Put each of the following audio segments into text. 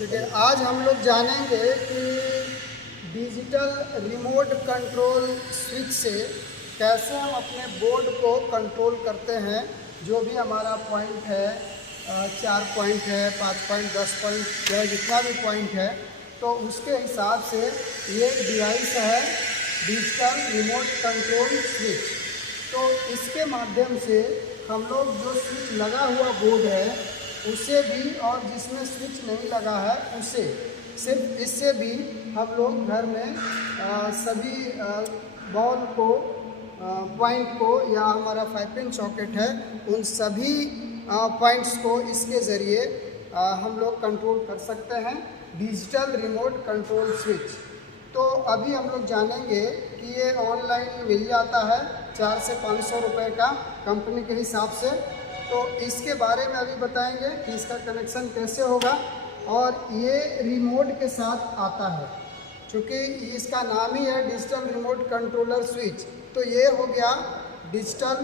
देखिए, आज हम लोग जानेंगे कि डिजिटल रिमोट कंट्रोल स्विच से कैसे हम अपने बोर्ड को कंट्रोल करते हैं। जो भी हमारा पॉइंट है, 4 पॉइंट है, 5 पॉइंट, 10 पॉइंट या जितना भी पॉइंट है, तो उसके हिसाब से ये डिवाइस है डिजिटल रिमोट कंट्रोल स्विच। तो इसके माध्यम से हम लोग जो स्विच लगा हुआ बोर्ड है उसे भी, और जिसमें स्विच नहीं लगा है उसे, सिर्फ इससे भी हम लोग घर में सभी बॉल को, पॉइंट को, या हमारा 5 पिन सॉकेट है, उन सभी पॉइंट्स को इसके ज़रिए हम लोग कंट्रोल कर सकते हैं, डिजिटल रिमोट कंट्रोल स्विच। तो अभी हम लोग जानेंगे कि ये ऑनलाइन मिल जाता है 400 से 500 रुपये का कंपनी के हिसाब से। तो इसके बारे में अभी बताएंगे कि इसका कनेक्शन कैसे होगा, और ये रिमोट के साथ आता है, क्योंकि इसका नाम ही है डिजिटल रिमोट कंट्रोलर स्विच। तो ये हो गया डिजिटल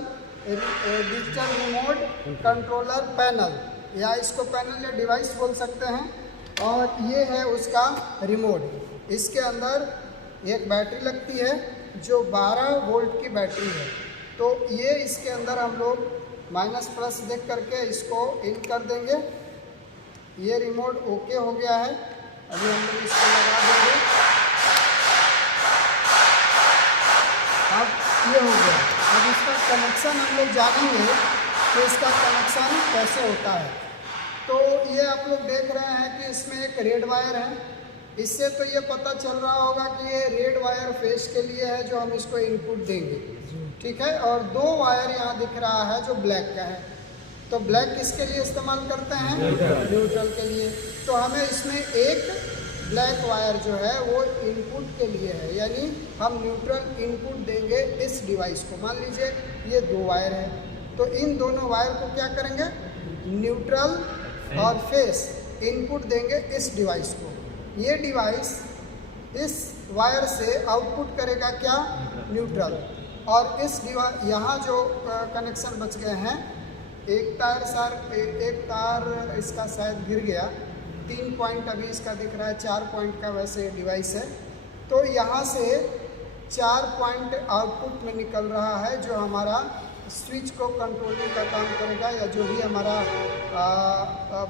रिमोट कंट्रोलर पैनल, या इसको पैनल या डिवाइस बोल सकते हैं। और ये है उसका रिमोट। इसके अंदर एक बैटरी लगती है जो 12 वोल्ट की बैटरी है। तो ये इसके अंदर हम लोग माइनस प्लस देख करके इसको इन कर देंगे। ये रिमोट ओके हो गया है। अभी हम लोग इसको लगा देंगे। अब ये हो गया। अब इसका कनेक्शन हम लोग जानेंगे कि इसका कनेक्शन कैसे होता है। तो ये आप लोग देख रहे हैं कि इसमें एक रेड वायर है। इससे तो ये पता चल रहा होगा कि ये रेड वायर फेस के लिए है, जो हम इसको इनपुट देंगे, ठीक है। और 2 वायर यहाँ दिख रहा है जो ब्लैक का है। तो ब्लैक किसके लिए इस्तेमाल करते हैं? न्यूट्रल के लिए। तो हमें इसमें एक ब्लैक वायर जो है वो इनपुट के लिए है, यानी हम न्यूट्रल इनपुट देंगे इस डिवाइस को। मान लीजिए ये 2 वायर है, तो इन दोनों वायर को क्या करेंगे? न्यूट्रल और फेस इनपुट देंगे इस डिवाइस को। ये डिवाइस इस वायर से आउटपुट करेगा क्या? न्यूट्रल। और इस यहाँ जो कनेक्शन बच गए हैं, एक तार इसका शायद गिर गया। 3 पॉइंट अभी इसका दिख रहा है, 4 पॉइंट का वैसे डिवाइस है। तो यहाँ से 4 पॉइंट आउटपुट में निकल रहा है, जो हमारा स्विच को कंट्रोलिंग का काम करेगा, या जो भी हमारा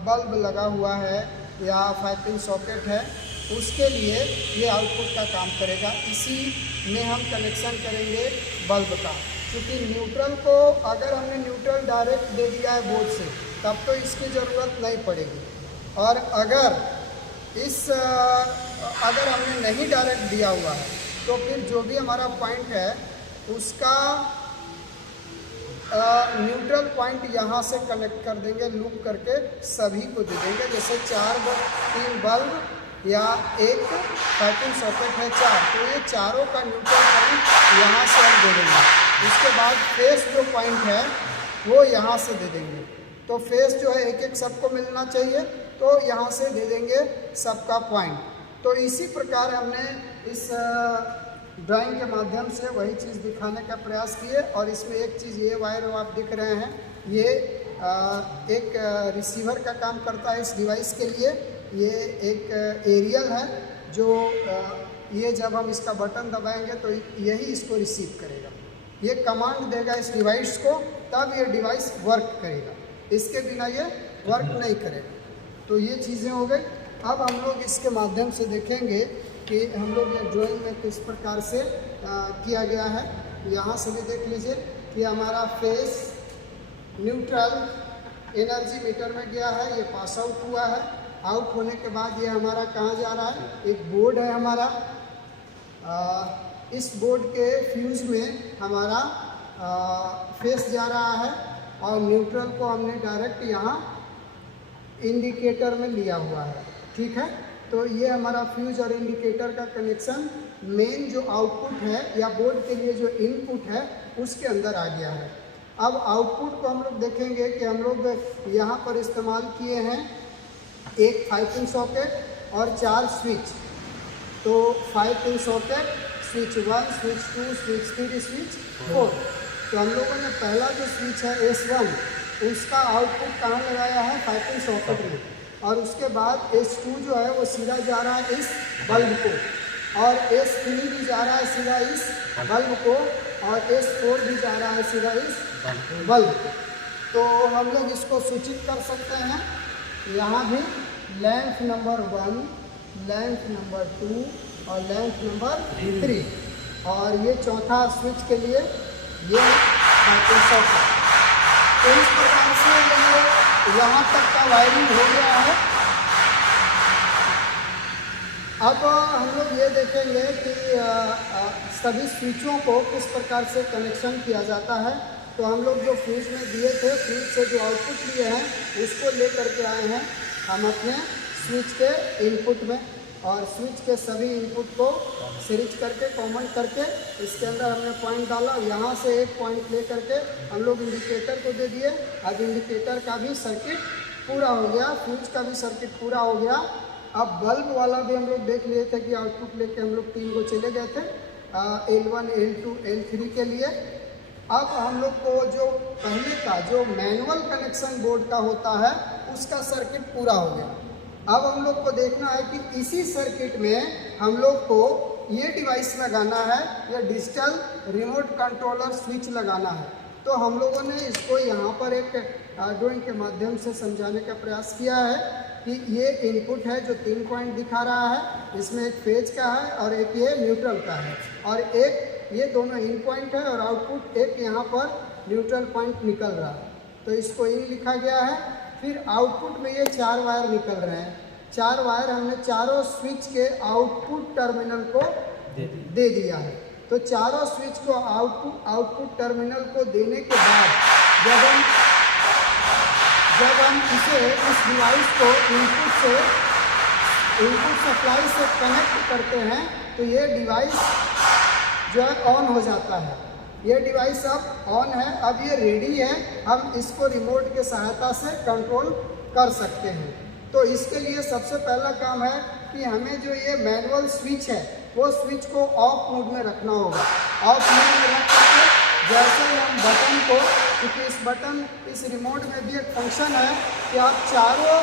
बल्ब लगा हुआ है या 5 पिन सॉकेट है उसके लिए ये आउटपुट का काम करेगा। इसी में हम कनेक्शन करेंगे बल्ब का, क्योंकि न्यूट्रल को अगर हमने न्यूट्रल डायरेक्ट दे दिया है बोर्ड से, तब तो इसकी ज़रूरत नहीं पड़ेगी। और अगर हमने नहीं डायरेक्ट दिया हुआ है, तो फिर जो भी हमारा पॉइंट है उसका न्यूट्रल पॉइंट यहाँ से कनेक्ट कर देंगे, लूप करके सभी को दे देंगे। जैसे 3 बल्ब या एक 5 पिन सॉकेट है 4, तो ये चारों का न्यूट्रल पॉइंट यहाँ से हम दे देंगे। उसके बाद फेस जो पॉइंट है वो यहाँ से दे देंगे। तो फेस जो है एक सबको मिलना चाहिए, तो यहाँ से दे देंगे सबका पॉइंट। तो इसी प्रकार हमने इस ड्राइंग के माध्यम से वही चीज़ दिखाने का प्रयास किए। और इसमें एक चीज़, ये वायर आप दिख रहे हैं, ये एक रिसीवर का काम करता है इस डिवाइस के लिए। ये एक एरियल है, जो ये जब हम इसका बटन दबाएंगे तो यही इसको रिसीव करेगा। ये कमांड देगा इस डिवाइस को, तब ये डिवाइस वर्क करेगा। इसके बिना ये वर्क नहीं करेगा। तो ये चीज़ें हो गई। अब हम लोग इसके माध्यम से देखेंगे कि हम लोग ये ड्राइंग में किस प्रकार से किया गया है। यहाँ से भी देख लीजिए कि हमारा फेस न्यूट्रल एनर्जी मीटर में गया है, ये पास आउट हुआ है। आउट होने के बाद ये हमारा कहाँ जा रहा है? एक बोर्ड है हमारा, इस बोर्ड के फ्यूज़ में हमारा फेस जा रहा है, और न्यूट्रल को हमने डायरेक्ट यहाँ इंडिकेटर में लिया हुआ है, ठीक है। तो ये हमारा फ्यूज और इंडिकेटर का कनेक्शन मेन जो आउटपुट है या बोर्ड के लिए जो इनपुट है उसके अंदर आ गया है। अब आउटपुट को हम लोग देखेंगे कि हम लोग यहाँ पर इस्तेमाल किए हैं एक 5 पिन सॉकेट और 4 स्विच। तो 5 pin socket, switch 1, switch 2, switch 3, switch 4। तो हम लोगों ने पहला जो स्विच है S1, उसका आउटपुट कहाँ लगाया है? 5 पिन सॉकेट में। और उसके बाद S2 जो है वो सीधा जा रहा है इस बल्ब को, और S3 भी जा रहा है सीधा इस बल्ब को, और S4 भी जा रहा है सीधा इस बल्ब को। तो हम लोग इसको सूचित कर सकते हैं, यहाँ भी लैंप नंबर 1, लैंप नंबर 2 और लैंप नंबर 3, और ये चौथा स्विच के लिए ये माइक्रोसॉफ्ट है। तो इस प्रकार से ये यहाँ तक का वायरिंग हो गया है। अब हम लोग ये देखेंगे कि सभी स्विचों को किस प्रकार से कनेक्शन किया जाता है। तो हम लोग जो फ्यूज में दिए थे, फ्यूज से जो आउटपुट लिए हैं उसको ले करके आए हैं हम अपने स्विच के इनपुट में, और स्विच के सभी इनपुट को सीरीज करके कॉमन करके इसके अंदर हमने पॉइंट डाला। यहाँ से एक पॉइंट ले करके हम लोग इंडिकेटर को दे दिए। अब इंडिकेटर का भी सर्किट पूरा हो गया, फ्यूज का भी सर्किट पूरा हो गया। अब बल्ब वाला भी हम लोग देख लिए थे कि आउटपुट लेके हम लोग 3 को चले गए थे, L1, L2, L3 के लिए। अब हम लोग को जो पहले का जो मैनुअल कनेक्शन बोर्ड का होता है उसका सर्किट पूरा हो गया। अब हम लोग को देखना है कि इसी सर्किट में हम लोग को ये डिवाइस लगाना है, ये डिजिटल रिमोट कंट्रोलर स्विच लगाना है। तो हम लोगों ने इसको यहाँ पर एक ड्राइंग के माध्यम से समझाने का प्रयास किया है कि ये इनपुट है जो 3 पॉइंट दिखा रहा है, इसमें एक फेज का है और एक ये न्यूट्रल का है, और एक ये दोनों इन पॉइंट है और आउटपुट एक यहाँ पर न्यूट्रल पॉइंट निकल रहा है। तो इसको इन लिखा गया है। फिर आउटपुट में ये 4 वायर निकल रहे हैं। 4 वायर हमने चारों स्विच के आउटपुट टर्मिनल को दे दिया है। तो चारों स्विच को आउटपुट टर्मिनल को देने के बाद जब हम इस डिवाइस को इनपुट सप्लाई से कनेक्ट करते हैं तो ये डिवाइस जो है ऑन हो जाता है। ये डिवाइस अब ऑन है, अब ये रेडी है, हम इसको रिमोट के सहायता से कंट्रोल कर सकते हैं। तो इसके लिए सबसे पहला काम है कि हमें जो ये मैनुअल स्विच है वो स्विच को ऑफ मोड में रखना होगा। ऑफ मोड में रख करके जैसे ही हम बटन को, क्योंकि इस रिमोट में भी एक फंक्शन है कि आप चारों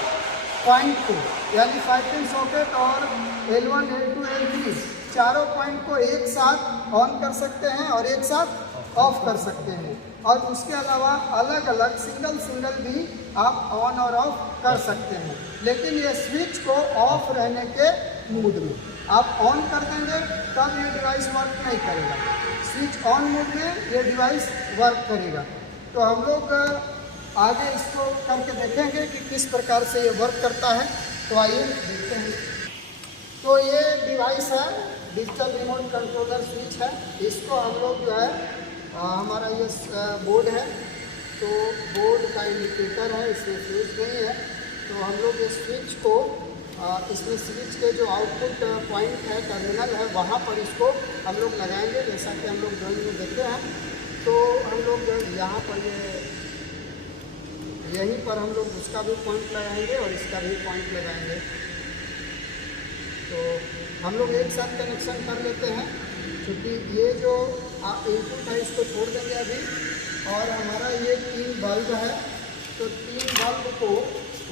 पॉइंट को यानी 5 पिन सॉकेट और L1, L2, L3 चारों पॉइंट को एक साथ ऑन कर सकते हैं और एक साथ ऑफ कर सकते हैं, और उसके अलावा अलग अलग सिंगल भी आप ऑन और ऑफ कर सकते हैं। लेकिन ये स्विच को ऑफ रहने के मूड में आप ऑन कर देंगे तब ये डिवाइस वर्क नहीं करेगा। स्विच ऑन मूड में ये डिवाइस वर्क करेगा। तो हम लोग आगे इसको करके देखेंगे कि किस प्रकार से ये वर्क करता है। तो आइए देखते हैं। तो ये डिवाइस है, डिजिटल रिमोट कंट्रोलर स्विच है। इसको हम लोग जो है हमारा ये बोर्ड है, तो बोर्ड का इंडिकेटर है, इसमें फ्यूज नहीं है। तो हम लोग इस स्विच को इसमें स्विच के जो आउटपुट पॉइंट है, टर्मिनल है, वहाँ पर इसको हम लोग लगाएंगे जैसा कि हम लोग ड्राइंग में देखते हैं। तो हम लोग यहाँ पर यहीं पर हम लोग उसका भी पॉइंट लगाएंगे और इसका भी पॉइंट लगाएंगे। तो हम लोग एक साथ कनेक्शन कर लेते हैं, क्योंकि ये जो इनपुट है इसको छोड़ देंगे अभी, और हमारा ये 3 बल्ब है। तो 3 बल्ब को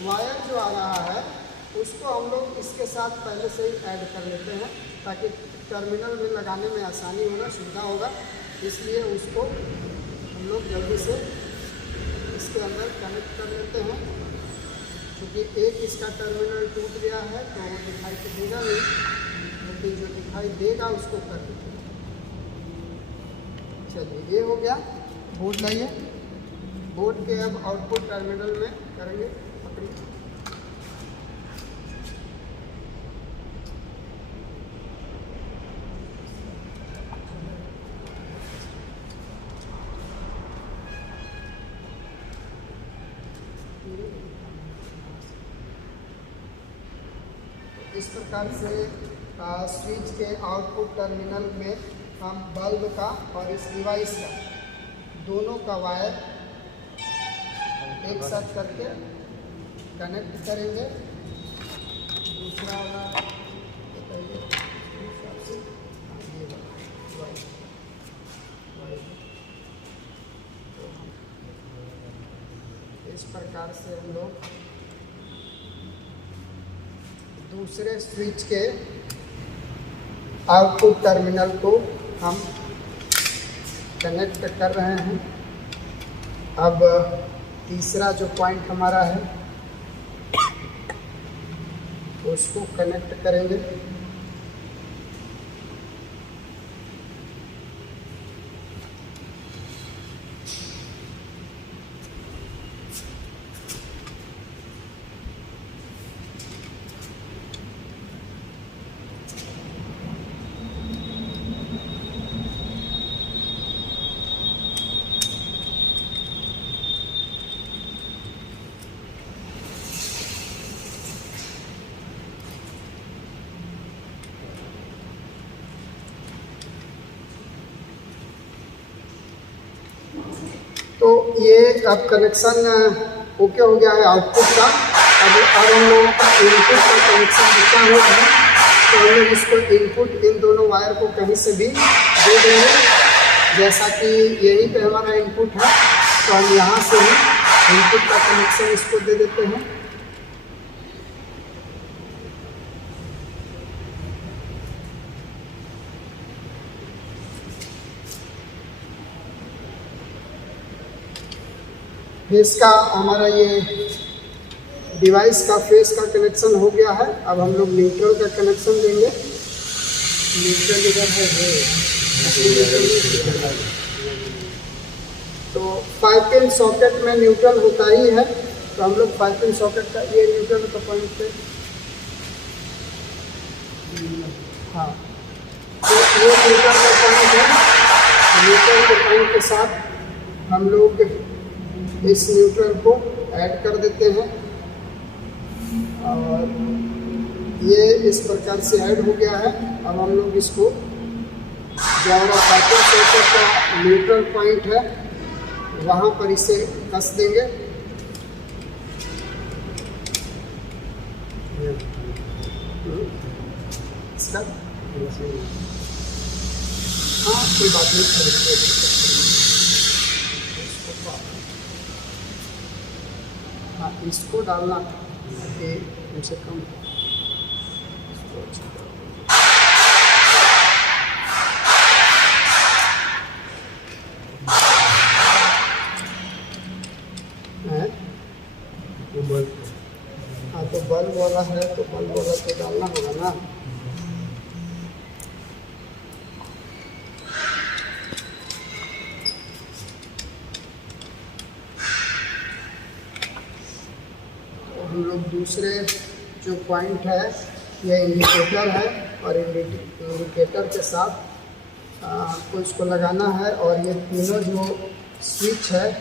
वायर जो आ रहा है उसको हम लोग इसके साथ पहले से ही ऐड कर लेते हैं ताकि टर्मिनल में लगाने में आसानी होगा, सुविधा होगा। इसलिए उसको हम लोग जल्दी से इसके अंदर कनेक्ट कर लेते हैं, क्योंकि एक इसका टर्मिनल टूट गया है तो वो दिखाई तो देगा नहीं, लेकिन जो दिखाई देगा उसको कर देते हैं। चलिए ये हो गया। बोर्ड लाइए, बोर्ड के अब आउटपुट टर्मिनल में करेंगे। पकड़िए, इस प्रकार से स्विच के आउटपुट टर्मिनल में हम बल्ब का और इस डिवाइस का दोनों का वायर एक साथ करके कनेक्ट करेंगे। दूसरा वाला इस प्रकार से हम लोग दूसरे स्विच के आउटपुट टर्मिनल को हम कनेक्ट कर रहे हैं। अब तीसरा जो पॉइंट हमारा है उसको कनेक्ट करेंगे। तो ये अब कनेक्शन ओके हो गया है आउटपुट का। अब हम लोगों का इनपुट का कनेक्शन बचा हुआ है, तो हम लोग इसको इनपुट इन दोनों वायर को कहीं से भी दे देंगे। जैसा कि यहीं पे हमारा इनपुट है, तो हम यहाँ से ही इनपुट का कनेक्शन इसको दे देते हैं। फेस का हमारा ये डिवाइस का फेस का कनेक्शन हो गया है। अब हम लोग न्यूट्रल का कनेक्शन देंगे। न्यूट्रल इधर है, तो 5 पिन सॉकेट में न्यूट्रल होता ही है, तो हम लोग 5 पिन सॉकेट का ये न्यूट्रल का पॉइंट पे, हाँ, तो ये न्यूट्रल का पॉइंट है। न्यूट्रल के पॉइंट के साथ हम लोग इस न्यूट्रल को ऐड कर देते हैं और ये इस प्रकार से ऐड हो गया है। अब हम लोग इसको जो हमारा पैकेट सॉकेट का न्यूट्रल पॉइंट है वहाँ पर इसे कस देंगे। इसका हाँ कोई बात नहीं, हाँ इसको डालना ये कम से कम है। हाँ तो बल्ब वाला है, तो बल्ब वाला तो डालना होगा ना। हम लोग दूसरे जो पॉइंट है यह इंडिकेटर है, और इंडिकेटर के साथ आपको इसको लगाना है। और ये तीनों जो स्विच है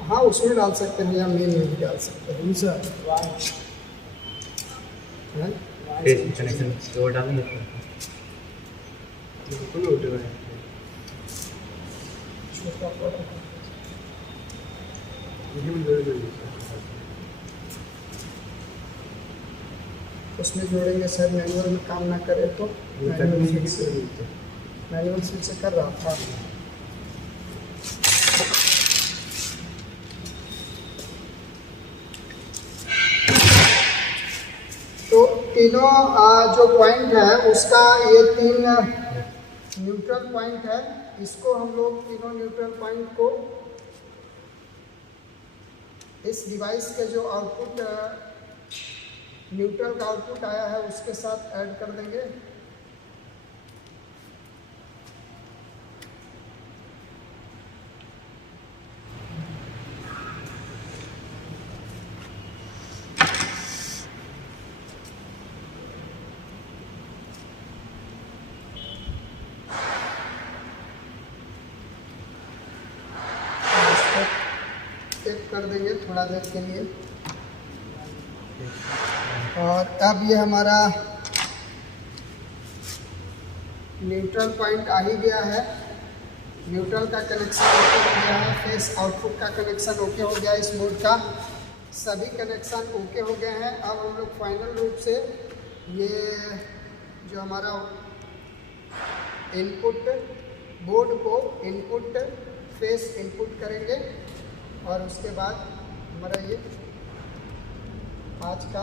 हाँ उसमें डाल सकते हैं या मेन में भी डाल सकते हैं। उसमें जोड़ेंगे सर, मैनुअल में काम ना करे तो मैनुअल स्विच से कर रहा था। तो तीनों जो पॉइंट है उसका ये 3 न्यूट्रल पॉइंट है। इसको हम लोग तीनों न्यूट्रल पॉइंट को इस डिवाइस के जो आउटपुट न्यूट्रल का आउटपुट आया है उसके साथ ऐड कर देंगे। टेप कर देंगे थोड़ा देर के लिए। और अब ये हमारा न्यूट्रल पॉइंट आ ही गया है। न्यूट्रल का कनेक्शन ओके हो गया है, फेस आउटपुट का कनेक्शन ओके हो गया, इस बोर्ड का सभी कनेक्शन ओके हो गए हैं। अब हम लोग फाइनल रूप से ये जो हमारा इनपुट बोर्ड को इनपुट फेस इनपुट करेंगे और उसके बाद हमारा ये आज का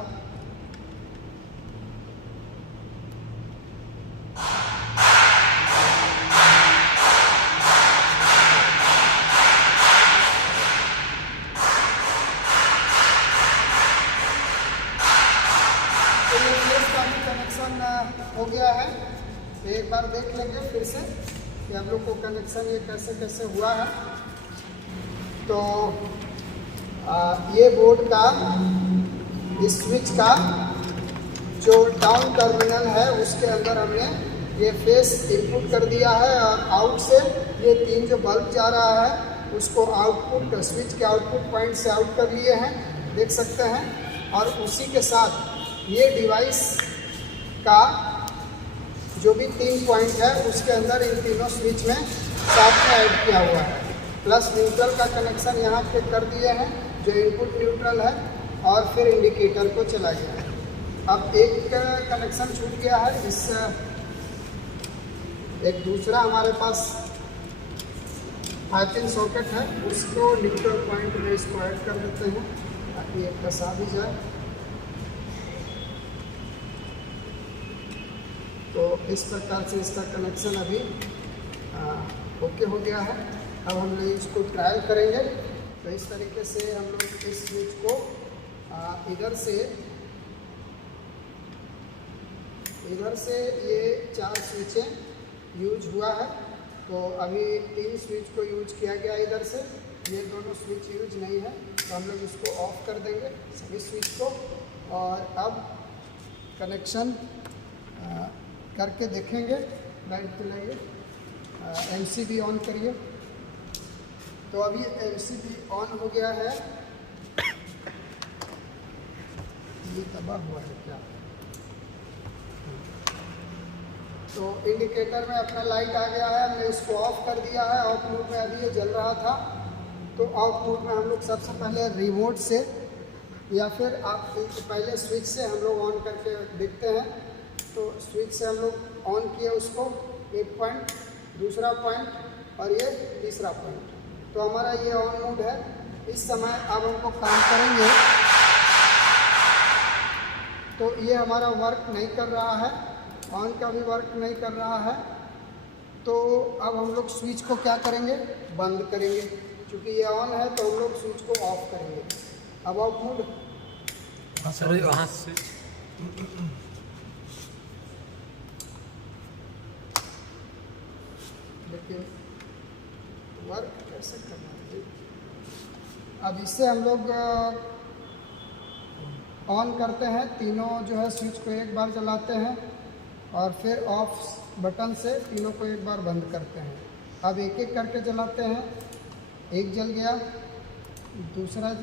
हो गया है। एक बार देख लेंगे फिर से कि हम लोग को कनेक्शन ये कैसे कैसे हुआ है। तो ये बोर्ड का इस स्विच का जो डाउन टर्मिनल है उसके अंदर हमने ये फेस इनपुट कर दिया है और आउट से ये 3 जो बल्ब जा रहा है उसको आउटपुट स्विच के आउटपुट पॉइंट से आउट कर लिए हैं, देख सकते हैं। और उसी के साथ ये डिवाइस का जो भी 3 पॉइंट है उसके अंदर इन तीनों स्विच में साथ में ऐड किया हुआ है। प्लस न्यूट्रल का कनेक्शन यहाँ पे कर दिए हैं जो इनपुट न्यूट्रल है और फिर इंडिकेटर को चला गया है। अब एक कनेक्शन छूट गया है, इस एक दूसरा हमारे पास 5 पिन सॉकेट है उसको न्यूट्रल पॉइंट में इसको ऐड कर देते हैं ताकि एक कसा भी जाए। तो इस प्रकार से इसका कनेक्शन अभी ओके हो गया है। अब हम लोग इसको ट्रायल करेंगे। तो इस तरीके से हम लोग इस स्विच को इधर से ये 4 स्विचें यूज हुआ है। तो अभी 3 स्विच को यूज किया गया इधर से, ये दोनों स्विच यूज नहीं है तो हम लोग इसको ऑफ कर देंगे सभी स्विच को। और अब कनेक्शन करके देखेंगे। लाइट जलाइए, एमसीबी ऑन करिए। तो अभी एमसीबी ऑन हो गया है। ये दबा हुआ है क्या? तो इंडिकेटर में अपना लाइट आ गया है, हमने इसको ऑफ कर दिया है। ऑफ मोड में अभी ये जल रहा था। तो ऑफ मोड में हम लोग सबसे पहले रिमोट से या फिर आप पहले स्विच से हम लोग ऑन करके देखते हैं। तो स्विच से हम लोग ऑन किए उसको, एक पॉइंट, दूसरा पॉइंट और ये तीसरा पॉइंट। तो हमारा ये ऑन मोड है। इस समय अब हमको काम करेंगे तो ये हमारा वर्क नहीं कर रहा है, ऑन का भी वर्क नहीं कर रहा है। तो अब हम लोग स्विच को क्या करेंगे, बंद करेंगे। क्योंकि ये ऑन है तो हम लोग स्विच को ऑफ करेंगे। अब ऑफ मोड वहाँ से लेकिन वर्क कैसे करना है। अब इससे हम लोग ऑन करते हैं, तीनों जो है स्विच को एक बार जलाते हैं और फिर ऑफ बटन से तीनों को एक बार बंद करते हैं। अब एक एक करके जलाते हैं। एक जल गया, दूसरा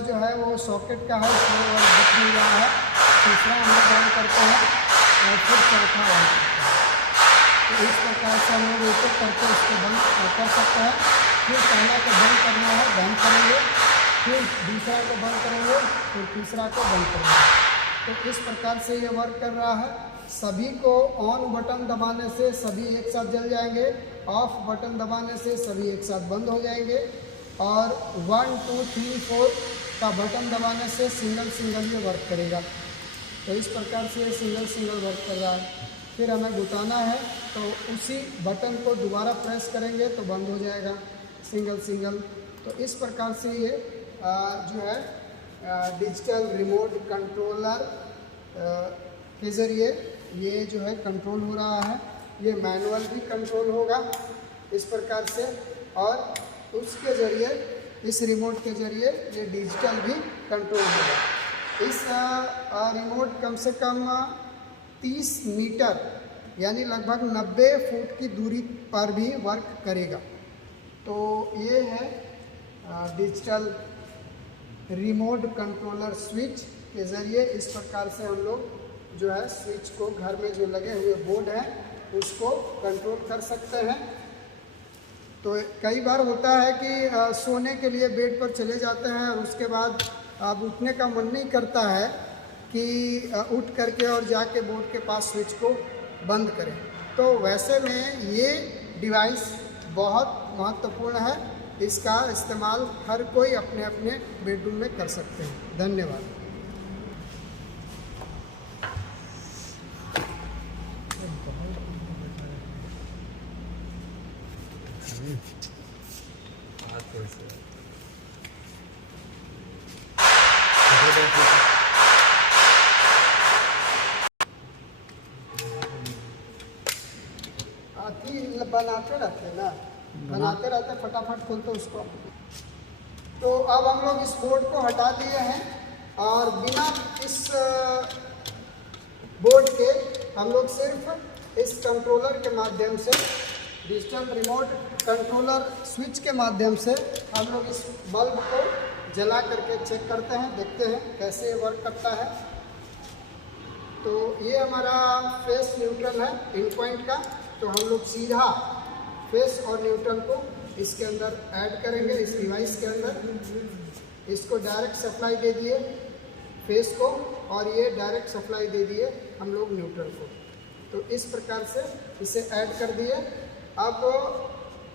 जो है वो सॉकेट का है, इसमें वर्क दिख नहीं रहा है। तीसरा हम लोग ऑन करते हैं और फिर चौथा ऑन करते हैं। तो इस प्रकार से हम लोग एक एक करके इसको बंद कर सकते हैं। फिर पहला को बंद करना है, बंद करेंगे, फिर दूसरा को बंद करेंगे, फिर तीसरा को बंद करेंगे। तो इस प्रकार से ये वर्क कर रहा है। सभी को ऑन बटन दबाने से सभी एक साथ जल जाएंगे, ऑफ बटन दबाने से सभी एक साथ बंद हो जाएंगे और 1 2 3 4 का बटन दबाने से सिंगल सिंगल ये वर्क करेगा। तो इस प्रकार से ये सिंगल सिंगल वर्क कर रहा है। फिर हमें बुताना है तो उसी बटन को दोबारा प्रेस करेंगे तो बंद हो जाएगा सिंगल सिंगल। तो इस प्रकार से ये जो है डिजिटल रिमोट कंट्रोलर के ज़रिए ये जो है कंट्रोल हो रहा है। ये मैनुअल भी कंट्रोल होगा इस प्रकार से और उसके ज़रिए, इस रिमोट के ज़रिए ये डिजिटल भी कंट्रोल होगा। इस रिमोट कम से कम 30 मीटर यानी लगभग 90 फुट की दूरी पर भी वर्क करेगा। तो ये है डिजिटल रिमोट कंट्रोलर स्विच के ज़रिए इस प्रकार से हम लोग जो है स्विच को घर में जो लगे हुए बोर्ड हैं उसको कंट्रोल कर सकते हैं। तो कई बार होता है कि सोने के लिए बेड पर चले जाते हैं और उसके बाद अब उठने का मन नहीं करता है कि उठ करके और जाके बोर्ड के पास स्विच को बंद करें। तो वैसे में ये डिवाइस बहुत महत्वपूर्ण है। इसका इस्तेमाल हर कोई अपने अपने बेडरूम में कर सकते हैं। धन्यवाद। बनाते रहते ना, बनाते रहते फटाफट खोलते उसको। तो अब हम लोग इस बोर्ड को हटा दिए हैं और बिना इस बोर्ड के हम लोग सिर्फ इस कंट्रोलर के माध्यम से, डिजिटल रिमोट कंट्रोलर स्विच के माध्यम से हम लोग इस बल्ब को जला करके चेक करते हैं, देखते हैं कैसे ये वर्क करता है। तो ये हमारा फेस न्यूट्रल है इन पॉइंट का। तो हम लोग सीधा फेस और न्यूट्रल को इसके अंदर ऐड करेंगे, इस डिवाइस के अंदर। इसको डायरेक्ट सप्लाई दे दिए फेस को और ये डायरेक्ट सप्लाई दे दिए हम लोग न्यूट्रल को। तो इस प्रकार से इसे ऐड कर दिए। अब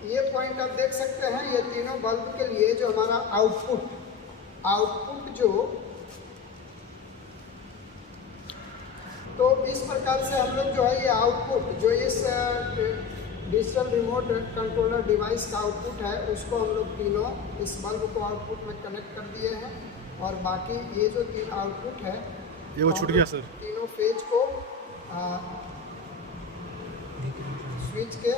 ये पॉइंट आप देख सकते हैं, ये तीनों बल्ब के लिए जो हमारा आउटपुट जो, तो इस प्रकार से हम लोग जो है ये आउटपुट जो इस डिजिटल रिमोट कंट्रोलर डिवाइस का आउटपुट है उसको हम लोग तीनों इस बल्ब को आउटपुट में कनेक्ट कर दिए हैं। और बाकी ये जो तीन आउटपुट है ये वो छूट गया सर, तीनों पेज को स्विच के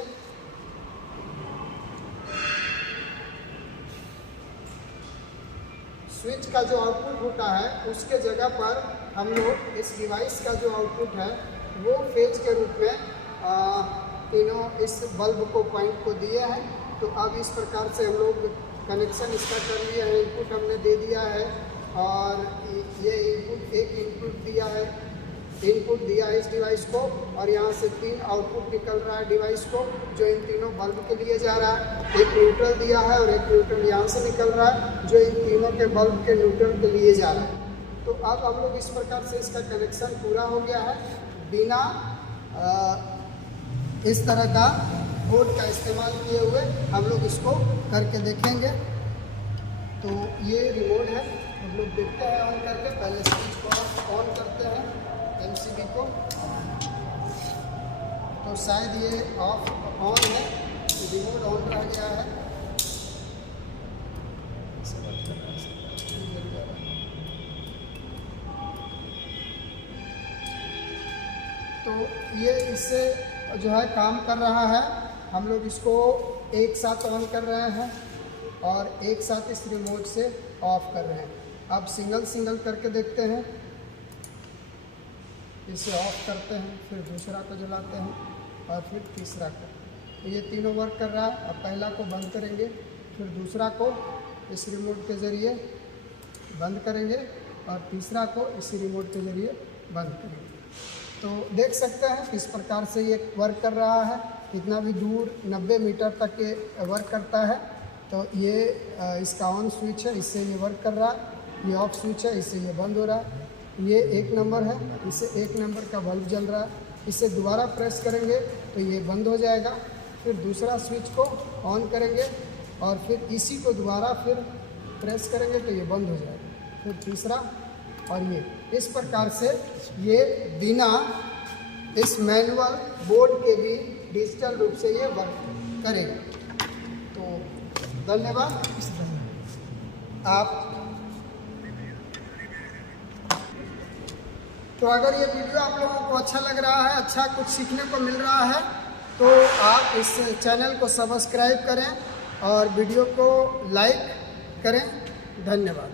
स्विच का जो आउटपुट होता है उसके जगह पर हम लोग इस डिवाइस का जो आउटपुट है वो फेज के रूप में तीनों इस बल्ब को पॉइंट को दिए हैं। तो अब इस प्रकार से हम लोग कनेक्शन इसका कर लिया है, इनपुट हमने दे दिया है और ये इनपुट एक इनपुट दिया है इस डिवाइस को और यहाँ से तीन आउटपुट निकल रहा है डिवाइस को जो इन तीनों बल्ब के लिए जा रहा है। एक न्यूट्रल दिया है और एक न्यूट्रल यहाँ से निकल रहा है जो इन तीनों के बल्ब के न्यूट्रल के लिए जा रहा है। तो अब हम लोग इस प्रकार से इसका कनेक्शन पूरा हो गया है बिना इस तरह का बोर्ड का इस्तेमाल किए हुए। हम लोग इसको करके देखेंगे। तो ये रिमोट है, हम लोग देखते हैं ऑन करके। पहले स्विच को ऑन करते हैं MCB को, तो शायद ये ऑन है, रिमोट ऑन रह गया है। तो ये इससे जो है काम कर रहा है। हम लोग इसको एक साथ ऑन कर रहे हैं और एक साथ इस रिमोट से ऑफ कर रहे हैं। अब सिंगल करके देखते हैं। इसे ऑफ करते हैं, फिर दूसरा को जलाते हैं और फिर तीसरा को। तो ये तीनों वर्क कर रहा है। अब पहला को बंद करेंगे, फिर दूसरा को इस रिमोट के ज़रिए बंद करेंगे और तीसरा को इसी रिमोट के ज़रिए बंद करेंगे। तो देख सकते हैं किस प्रकार से ये वर्क कर रहा है। कितना भी दूर 90 मीटर तक ये वर्क करता है। तो ये इसका ऑन स्विच है, इससे ये वर्क कर रहा है। ये ऑफ स्विच है, इससे ये बंद हो रहा है। ये 1 नंबर है, इससे 1 नंबर का बल्ब जल रहा है। इसे दोबारा प्रेस करेंगे तो ये बंद हो जाएगा। फिर दूसरा स्विच को ऑन करेंगे और फिर इसी को दोबारा फिर प्रेस करेंगे तो ये बंद हो जाएगा। फिर तीसरा और ये इस प्रकार से ये बिना इस मैनुअल बोर्ड के भी डिजिटल रूप से ये वर्क करेगा। तो धन्यवाद। आप तो अगर ये वीडियो आप लोगों को अच्छा लग रहा है, अच्छा कुछ सीखने को मिल रहा है, तो आप इस चैनल को सब्सक्राइब करें और वीडियो को लाइक करें। धन्यवाद।